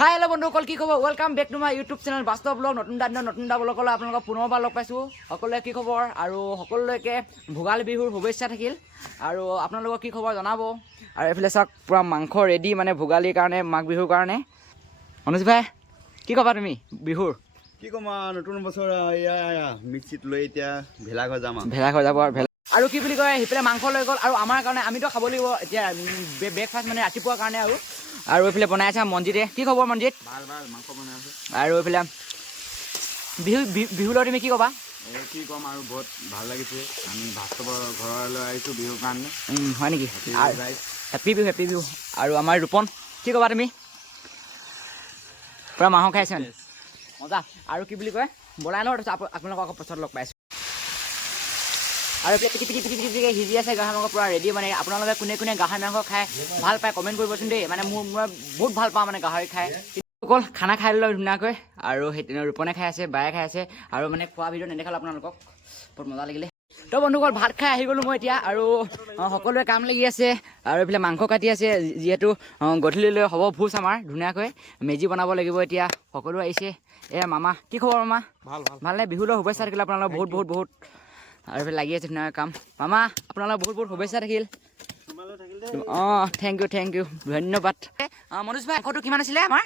Hi hello' বন্ধুসকল কি খবৰ welcome back to my YouTube channel Bastav vlog নতুন এটা ব্লগলৈ আপোনালোকক পুনৰবাৰ লগ পাইছোঁ সকলোৱে কি খবৰ আৰু সকলোলৈকে ভোগালী বিহুৰ শুভেচ্ছা থাকিল আৰু আপোনালোকক কি খবৰ জনাব আৰু এইফালে চাওক পূৰা মাংস ৰেডি মানে ভোগালীৰ কাৰণে মাঘ বিহুৰ কাৰণে অনুজ ভাই কি ক'বা তুমি বিহুৰ কি ক'ম নতুন বছৰ মিক্সিত লৈ এতিয়া ভেলাঘৰ যাম আৰু কি বুলি কয় সেইফালে মাংস লৈ গ'ল আৰু আমাৰ কাৰণে আমিতো খাব লাগিব এতিয়া ব্ৰেকফাষ্ট মানে ৰাতিপুৱাৰ কাৰণে আৰু এইফালে বনাই আছে মনজিতে কি খবৰ মনজিত ভাল মাংস বনাই আছে আৰু এইফালে বিহুলৈ তুমি কি ক'বা কি ক'ম আৰু বহুত ভাল লাগিছে আমি বাস্তৱৰ ঘৰলৈ আহিছোঁ বিহুৰ কাৰণে হয় নেকি হেপী বিহু আৰু আমাৰ ৰূপন কি ক'বা তুমি পূৰা মাংস খাই আছে মানে মজা আৰু কি বুলি কয় বনাই লওঁ তাৰপিছত আপোনালোকক আকৌ পাছত লগ পাইছোঁ আৰু পিটিকে সিজি আছে গাহৰি মাংস পূৰা ৰেডি মানে আপোনালোকে কোনে কোনে গাহৰি মাংস খাই ভাল পায় কমেণ্ট কৰিবচোন দেই মানে মই বহুত ভাল পাওঁ মানে গাহৰি খাই অকল খানা খাই ল'লোঁ ধুনীয়াকৈ আৰু সেই ৰূপনে খাই আছে বায়ে খাই আছে আৰু মানে খোৱা ভিডিঅ' নেদেখালোঁ আপোনালোকক বহুত মজা লাগিলে তো বন্ধুসকল ভাত খাই আহি গ'লোঁ মই এতিয়া আৰু সকলোৱে কাম লাগি আছে আৰু এইফালে মাংস কাটি আছে যিহেতু গধূলিলৈ হ'ব ভোজ আমাৰ ধুনীয়াকৈ মেজি বনাব লাগিব এতিয়া সকলো আহিছে এয়া মামা কি খবৰ মামা ভালনে বিহুলৈ শুভেচ্ছা থাকিলে আপোনালোকক বহুত আৰু এইফালে লাগি আছে ধুনীয়াকৈ কাম মামা আপোনালোকক বহুত শুভেচ্ছা থাকিল অঁ থেংক ইউ ধন্যবাদ মনোজ ভাই মাংসটো কিমান আছিলে আমাৰ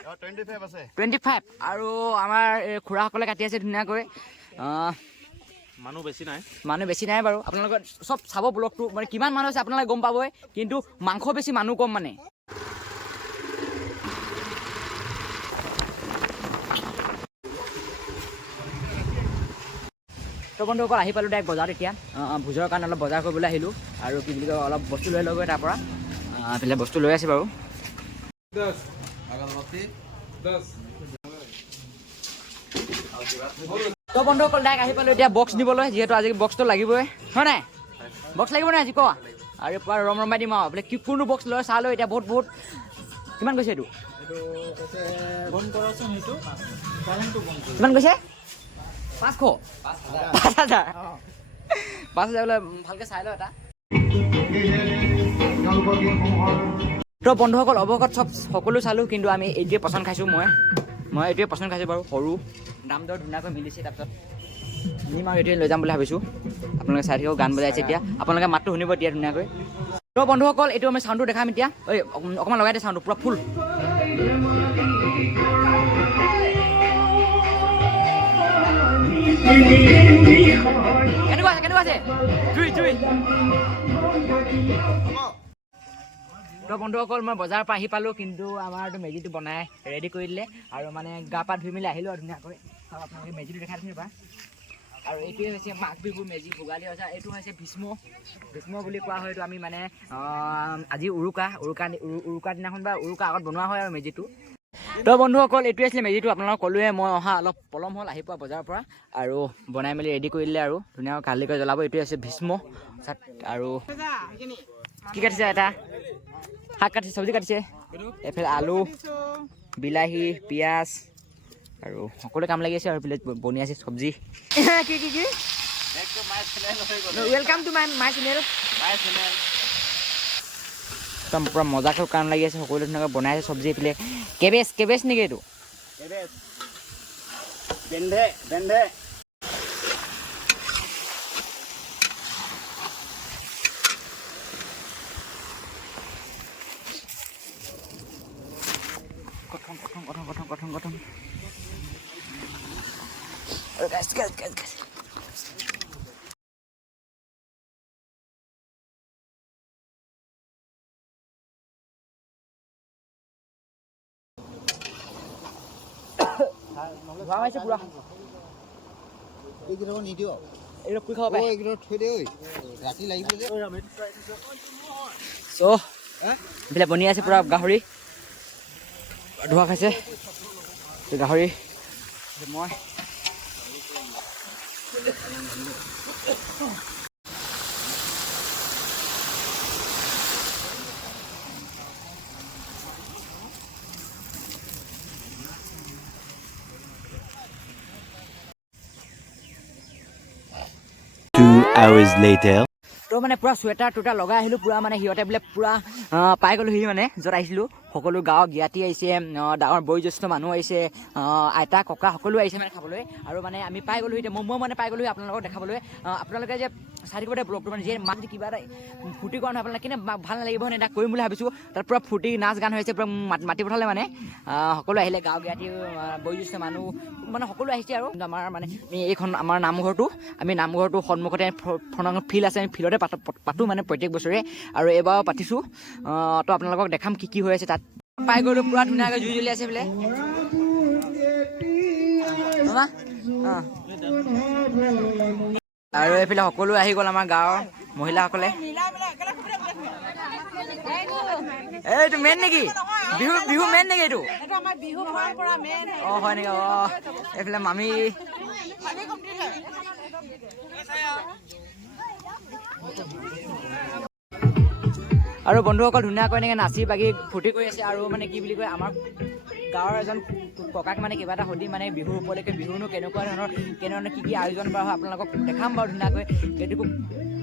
25 আৰু আমাৰ খুৰাসকলে কাটি আছে ধুনীয়াকৈ মানুহ বেছি নাই বাৰু আপোনালোকে চব চাব ব্লগটো মানে কিমান মানুহ আছে আপোনালোকে গম পাবই কিন্তু মাংস বেছি মানুহ কম মানে তো বন্ধুসকল আহি পালোঁ ডাইৰেক্ট বজাৰত এতিয়া ভোজৰ কাৰণে অলপ বজাৰ কৰিবলৈ আহিলোঁ আৰু কি বুলি কয় অলপ বস্তু লৈ ল'বগৈ তাৰ পৰা এইফালে বস্তু লৈ আছে বাৰু তো বন্ধুসকল ডাইৰেক্ট আহি পালোঁ এতিয়া বক্স নিবলৈ যিহেতু আজি বক্সটো লাগিবই হয় নাই বক্স লাগিব নাই আজি কোৱা আৰু পূৰা ৰমাই দিম আৰু বোলে কোনটো বক্স লৈ চাই লৈ এতিয়া বহুত কিমান কৈছে এইটো কিমান কৈছে 5,000 বোলে ভালকৈ চাই লওঁ এটা তো বন্ধুসকল অৱগত সকলো চালোঁ কিন্তু আমি এইটোৱে পচন্দ খাইছোঁ মই এইটোৱে পচন্দ খাইছোঁ বাৰু সৰু দাম দৰ ধুনীয়াকৈ মিলিছে তাৰপিছত নিম আৰু এইটোৱে লৈ যাম বুলি ভাবিছোঁ আপোনালোকে চাই থাকিব গান বজাইছে এতিয়া আপোনালোকে মাতটো শুনিব এতিয়া ধুনীয়াকৈ তো বন্ধুসকল এইটো আমি চাউণ্ডটো দেখাম এতিয়া অকণমান লগাই দিয়ে চাউণ্ডটো পূৰা ফুল কেনেকুৱা আছে তো বন্ধুসকল মই বজাৰৰ পৰা আহি পালোঁ কিন্তু আমাৰতো মেজিটো বনাই ৰেডি কৰি দিলে আৰু মানে গা পা ধুই মেলি আহিলোঁ আৰু ধুনীয়াকৈ আৰু আপোনালোকে মেজিটো দেখাই দিম বা আৰু এইটোৱে হৈছে মাঘ বিহু মেজি ভোগালী অজা এইটো হৈছে ভীষ্ম বুলি কোৱা হয় এইটো আমি মানে আজি উৰুকা দিনাখন বা উৰুকা আগত বনোৱা হয় আৰু মেজিটো তো বন্ধুসকল এইটোৱে আছিলে মেজিটো আপোনালোকক ক'লোৱে মই অহা অলপ পলম হ'ল আহি পোৱা বজাৰৰ পৰা আৰু বনাই মেলি ৰেডি কৰি দিলে আৰু ধুনীয়াকৈ কালিকৈ জ্বলাব এইটোৱে আছে ভীষ্ম আৰু কি কাটিছে এটা শাক কাটিছে চব্জি কাটিছে এইফালে আলু বিলাহী পিঁয়াজ আৰু সকলোৱে কাম লাগি আছে আৰু এইফালে বনি আছে চব্জি কি ৱেলকাম টু মাই চেনেল একদম পূৰা মজাকৈ কাম লাগি আছে সকলোৱে ধুনীয়াকৈ বনাই আছে চব্জি এইফালে কেবেজ নেকি এইটো বেন্ধে গঠন ভাঙাইছে পুৰা এইকেইটা নিদিওঁ এইটো পুৰি খাব পাৰে এইকেইটা থৈ দে ঐ ৰাতি লাগিব যে চ' এইফালে বনি আছে পূৰা গাহৰি ধোৱা খাইছে গাহৰি মই hours later. তো মানে পুৰা চুৱেটাৰ টুৱেটাৰ লগাই আহিলোঁ পুৰা মানে সিহঁতে বোলে পুৰা পাই গ'লোঁ সি মানে য'ত আহিছিলোঁ সকলো গাঁৱৰ জ্ঞাতি আহিছে, ডাঙৰ বয়োজ্যেষ্ঠ মানুহ আহিছে, আইতা ককা সকলো আহিছে মানে খাবলৈ। আৰু মানে আমি পাই গ'লো এতিয়া, মই মানে পাই গ'লো আপোনালোকক দেখাবলৈ। আপোনালোকে যে চাই থাকিবতে ব্লগটো মানে যে মাক কিবা এটা ফূৰ্তি কৰা নহয় আপোনালোকে কেনে ভাল নালাগিব নে, এটা কৰিম বুলি ভাবিছোঁ। তাত পূৰা ফূৰ্তি নাচ গান হৈছে, পূৰা মাতি পঠালে মানে সকলো আহিলে, গাঁও জ্ঞাতি বয়োজ্যেষ্ঠ মানুহ মানে সকলো আহিছে। আৰু আমাৰ মানে এইখন আমাৰ নামঘৰটো, আমি নামঘৰটো সন্মুখতে ফিল্ড আছে, আমি ফিল্ডতে পাতোঁ মানে প্ৰত্যেক বছৰে, আৰু এইবাৰ পাতিছোঁ। তো আপোনালোকক দেখাম কি হৈ আছে তাত। পাই গ'লোঁ, পূৰা ধুনীয়াকৈ জুই জ্বলি আছে বোলে। আৰু এইফালে সকলো আহি গ'ল আমাৰ গাঁৱৰ মহিলাসকলে। এইটো মেইন নেকি বিহু মেইন নেকি এইটো? অঁ হয় নেকি? অঁ এইফালে মামী আৰু বন্ধুসকল ধুনীয়াকৈ এনেকৈ নাচি বাগি ফূৰ্তি কৰি আছে। আৰু মানে কি বুলি কয়, আমাৰ গাঁৱৰ এজন ককাক মানে কিবা এটা সুধি মানে বিহুৰ উপলক্ষে বিহুনো কেনেকুৱা ধৰণৰ কি আয়োজন কৰা হয় আপোনালোকক দেখাম বাৰু ধুনীয়াকৈ। সেইটো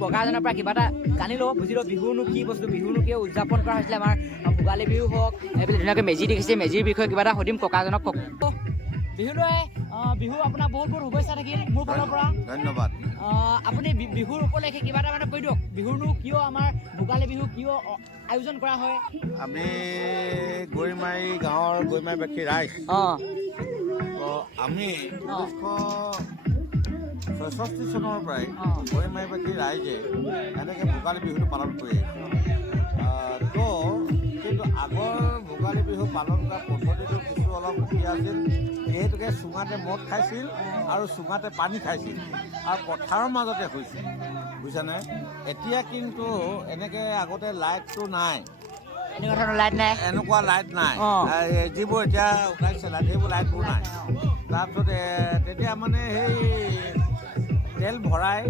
ককাজনৰ পৰা কিবা এটা জানি লওঁ, বুজি লওঁ বিহুনো কি বস্তু, বিহুনো কিয় উদযাপন কৰা হৈছিলে। আমাৰ ভোগালী বিহু হওক, এইফালে ধুনীয়াকৈ মেজি দেখিছে, মেজিৰ বিষয়ে কিবা এটা সুধিম ককাজনক। বিহুলৈ বিহু আপোনাৰ বহুত শুভেচ্ছা থাকিল মোৰ ফালৰ পৰা। ধন্যবাদ। আপুনি বিহুৰ উপলক্ষে কিবা এটা মানে কৈ দিয়ক, বিহুনো কিয় আমাৰ ভোগালী বিহু কিয় আয়োজন কৰা হয়? আমি গৰিমাৰী গাঁৱৰ গৰিমাৰীবাসী ৰাইজ, আমি 1966 চনৰ পৰাই গৰিমাৰীবাসী ৰাইজে এনেকৈ ভোগালী বিহুটো পালন কৰি আহিছোঁ। কিন্তু আগৰ ভোগালী বিহু পালন কৰা পদ্ধতিটো কিছু অলপ সুকীয়া আছিল। যিহেতুকে চুঙাতে মদ খাইছিল আৰু চুঙাতে পানী খাইছিল আৰু পথাৰৰ মাজতে হৈছিল, বুজিছানে? এতিয়া কিন্তু এনেকৈ আগতে লাইটটো নাই, এনেকুৱা লাইট নাই, যিবোৰ এতিয়া ওলাইছে লাইট সেইবোৰ লাইটবোৰ নাই। তাৰপিছতে তেতিয়া মানে সেই তেল ভৰাই,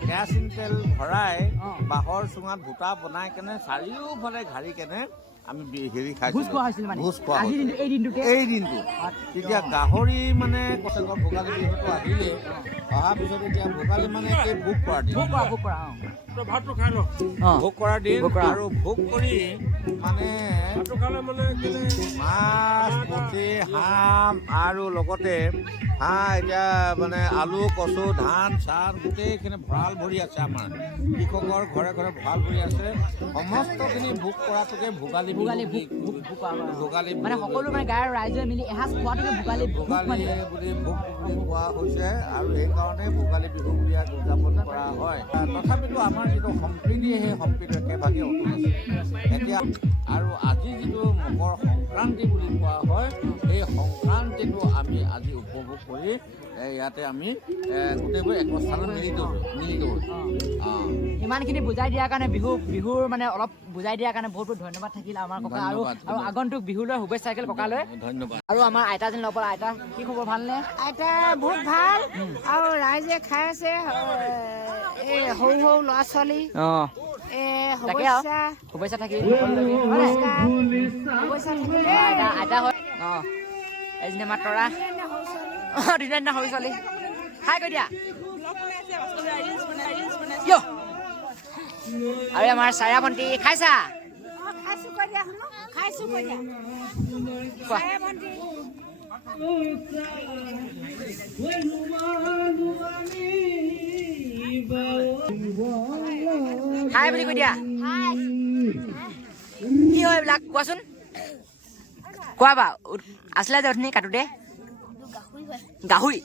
কেৰাচিন তেল ভৰাই বাঁহৰ চুঙাত ভূটা বনাই কেনে চাৰিওফালে ঘাৰি কেনে আমি হেৰি খাইছিলোঁ, ভোজ খোৱা এই দিনটো। তেতিয়া গাহৰি মানে ভোগালী বিহুটো আহিলে, অহাৰ পিছত এতিয়া ভোগালী মানে এই ভোগ কৰা দিন, ভোগ কৰাৰ দিন। আৰু ভোগ কৰি মানে মাছ পুঠি হাঁহ আৰু লগতে এতিয়া মানে আলু কচু ধান চান গোটেইখিনি ভঁৰাল ভৰি আছে। আমাৰ কৃষকৰ ঘৰে ঘৰে ভঁৰাল ভৰি আছে। সমস্তখিনি ভোগ কৰাটোকে ভোগালী মানে সকলো মানে গাঁৱৰ ৰাইজে মিলি এসাঁজ খোৱাটোকে ভোগালী বুলি ভোগ বুলি কোৱা হৈছে। আৰু সেইকাৰণে ভোগালী বিহু বুলি উদযাপন কৰা হয়। তথাপিতো আমাৰ যিটো সম্প্ৰীতি, সেই সম্প্ৰীতি একেভাগে অটুট আছে এতিয়া। আৰু আজি যিটো মকৰ সংক্ৰান্তি বুলি কোৱা হয়, সেই সংক্ৰান্তিটো আমি আজি উপভোগ কৰি ইয়াতে আমি গোটেইবোৰ একস্থানত মিলিত ইমানখিনি বুজাই দিয়াৰ কাৰণে, বিহুৰ মানে অলপ বুজাই দিয়াৰ কাৰণে বহুত বহুত ধন্যবাদ থাকিল আমাৰ ককা। আৰু আগন্তুক বিহুলৈ শুভেচ্ছা থাকিল ককালৈ। ধন্যবাদ। আৰু আমাৰ আইতাজনী লগ পালা। আইতা কি খবৰ, ভালনে? আইতা বহুত ভাল। আৰু ৰাইজে খাই আছে, এই সৰু সৰু ল'ৰা ছোৱালী। শুভেচ্ছা থাকিল। আইতা হয় এজনী আমাৰ তৰা ধুনীয়া সৰু ছোৱালী। খাই কৈ দিয়া। আৰু আমাৰ চায়া ভণ্টি খাইছা? খাই বুলি কৈ দিয়া। কি হয় এইবিলাক কোৱাচোন, কোৱা বা আছিলে যে অথনি কাটোতে? গাহৰি।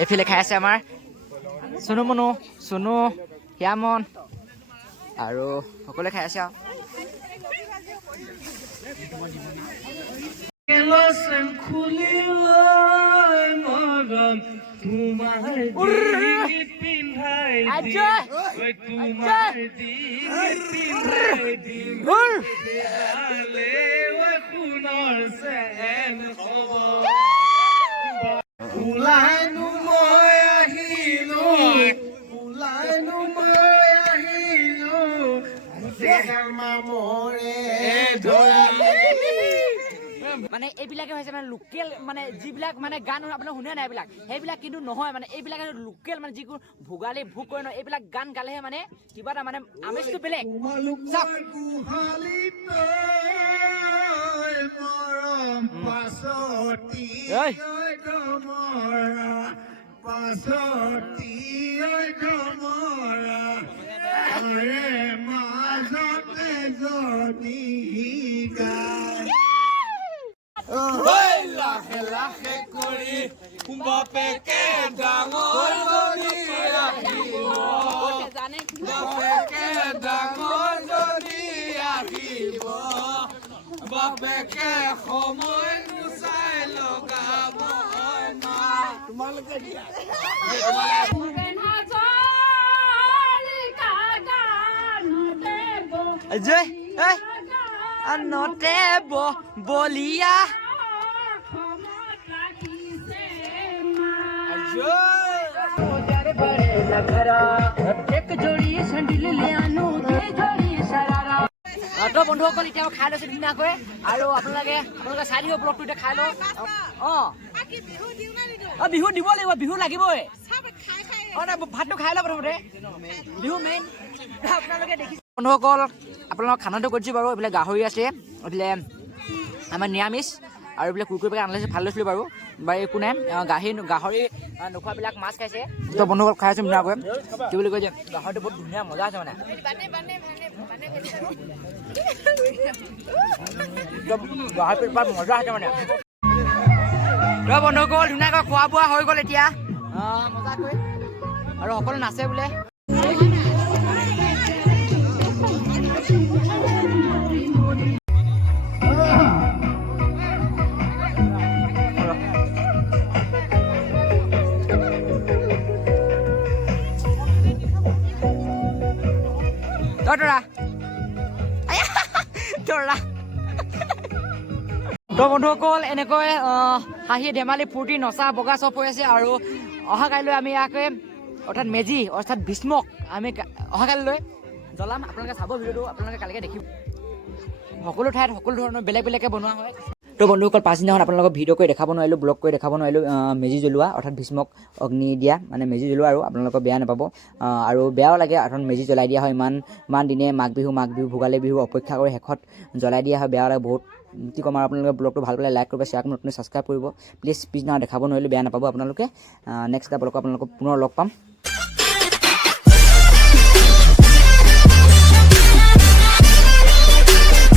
এইফালে খাই আছে আমাৰ চুনু মুনু, চুনু, হিয়ামন আৰু সকলোৱে খাই আছে। মানে এইবিলাকে হৈছে মানে লোকেল মানে যিবিলাক মানে গান আপোনাৰ শুনে নাই এইবিলাক সেইবিলাক কিন্তু নহয় মানে এইবিলাক লোকেল মানে যিবোৰ ভোগালী ভোগ কৰে ন এইবিলাক গান গালেহে মানে কিবা এটা মানে আমেজটো বেলেগ লাহে লাহে কৰি বাপেকে ডাঙৰ যদি আহিব বাপেকে ডাঙৰ যদি আহিব বাপেকে সময় গুচাই লগাব তোমালোকে নতে বলিয়া তো বন্ধুসকল এতিয়াও খাই লৈছে ধুনীয়াকৈ আৰু আপোনালোকে চাই দিব ব্লগটো এতিয়া খাই লওক বিহু দিব লাগিব বিহু লাগিবই নাই ভাতটো খাই লওক প্ৰথমতে বিহু মেইন আপোনালোকে দেখিছে বন্ধুসকল আপোনালোকক খানাটো কৰিছোঁ বাৰু এইফালে গাহৰি আছে এইফালে আমাৰ নিৰামিষ আৰু এইবিলাক কুকুৰ পেকেট আনিছে ভাল লৈছিলোঁ বাৰু একো নাই গাহৰি নোখোৱাবিলাক মাছ খাইছে তো বন্ধুসকল খাই আছোঁ ধুনীয়াকৈ কি বুলি কয় যে গাহৰিটো বহুত ধুনীয়া মজা আছে মানে গাহৰিটো মজা আছে মানে তো বন্ধুসকল ধুনীয়াকৈ খোৱা বোৱা হৈ গ'ল এতিয়া মজাকৈ আৰু সকলো নাচে বোলে তো বন্ধুসকল এনেকৈ হাঁহি ধেমালি ফূৰ্তি নচা বগা চব হৈ আছে আৰু অহা কাইলৈ আমি ইয়াকে অৰ্থাৎ মেজি অৰ্থাৎ ভীষ্মক আমি অহা কাইলৈ জ্বলাম আপোনালোকে চাব ভিডিঅ'টো আপোনালোকে কালিকৈ দেখিব সকলো ঠাইত সকলো ধৰণৰ বেলেগ বেলেগকৈ বনোৱা হয় তো বন্ধুসকল পাছদিনাখন আপোনালোকক ভিডিঅ' কৰি দেখাব নোৱাৰিলোঁ ব্লগ কৰি দেখাব নোৱাৰিলোঁ মেজি জ্বলোৱা অৰ্থাৎ ভীষ্মক অগ্নি দিয়া মানে মেজি জ্বলোৱা আৰু আপোনালোকক বেয়া নাপাব আৰু বেয়াও লাগে অৰ্থাৎ মেজি জ্বলাই দিয়া হয় ইমান দিনে মাঘ বিহু ভোগালী বিহু অপেক্ষা কৰি শেষত জ্বলাই দিয়া হয় বেয়া লাগে বহুত কি ক'ম আৰু আপোনালোকে ব্লগটো ভাল পালে লাইক কৰিব শ্বেয়াৰ কৰিব নতুন ছাবস্ক্ৰাইব কৰিব প্লিজ পিছদিনা দেখাব নোৱাৰিলোঁ বেয়া নাপাব আপোনালোকে নেক্সট এটা ব্লগত আপোনালোকক পুনৰ লগ পাম